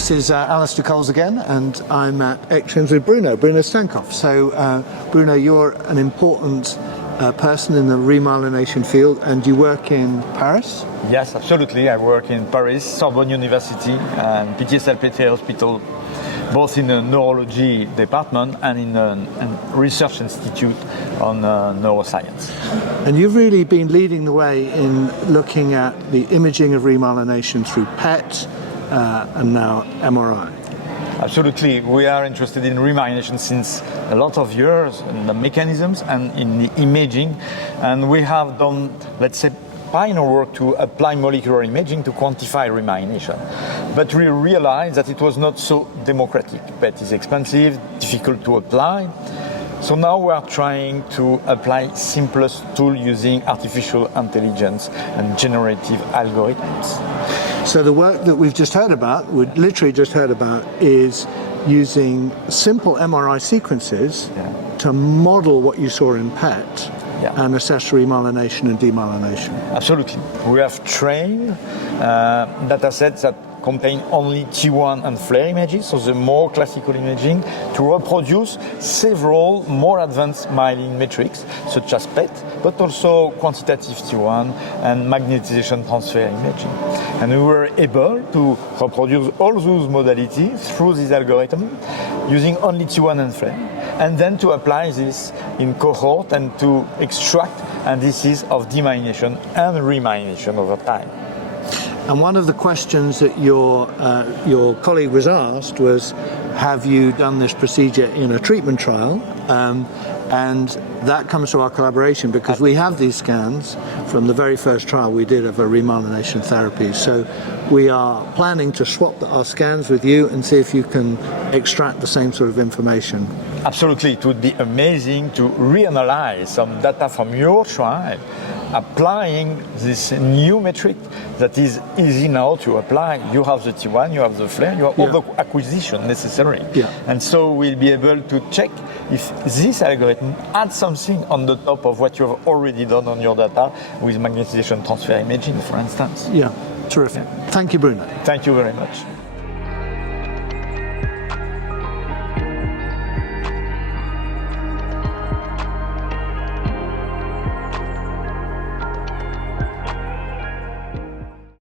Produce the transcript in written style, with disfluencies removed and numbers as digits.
this is Alasdair Coles again, and I'm at ECTRIMS with Bruno Stankoff. So, Bruno, you're an important person in the remyelination field, and you work in Paris? Yes, absolutely. I work in Paris, Sorbonne University, and Pitié-Salpêtrière Hospital, both in the neurology department and in a research institute on neuroscience. And you've really been leading the way in looking at the imaging of remyelination through PET and now MRI. Absolutely. We are interested in remyelination since a lot of years, in the mechanisms and in the imaging. And we have done, let's say, pioneer work to apply molecular imaging to quantify remyelination. But we realized that it was not so democratic. PET is expensive, difficult to apply. So now we are trying to apply simplest tool using artificial intelligence and generative algorithms. So the work that we've just heard about, we literally just heard about, is using simple MRI sequences to model what you saw in PET and assess remyelination and demyelination. Absolutely. We have trained data sets that contain only T1 and flare images, so the more classical imaging, to reproduce several more advanced myelin metrics, such as PET, but also quantitative T1 and magnetization transfer imaging. And we were able to reproduce all those modalities through this algorithm using only T1 and flare, and then to apply this in cohort and to extract indices of demyelination and remyelination over time. And one of the questions that your colleague was asked was, have you done this procedure in a treatment trial? And that comes to our collaboration because we have these scans from the very first trial we did of a remyelination therapy. So we are planning to swap our scans with you and see if you can extract the same sort of information. Absolutely. It would be amazing to reanalyze some data from your trial, applying this new metric that is easy now to apply. You have the T1, you have the flare, you have all the acquisition necessary. And so we'll be able to check if this algorithm adds something on the top of what you have already done on your data with magnetization transfer imaging, for instance. Yeah, terrific. Thank you, Bruno. Thank you very much.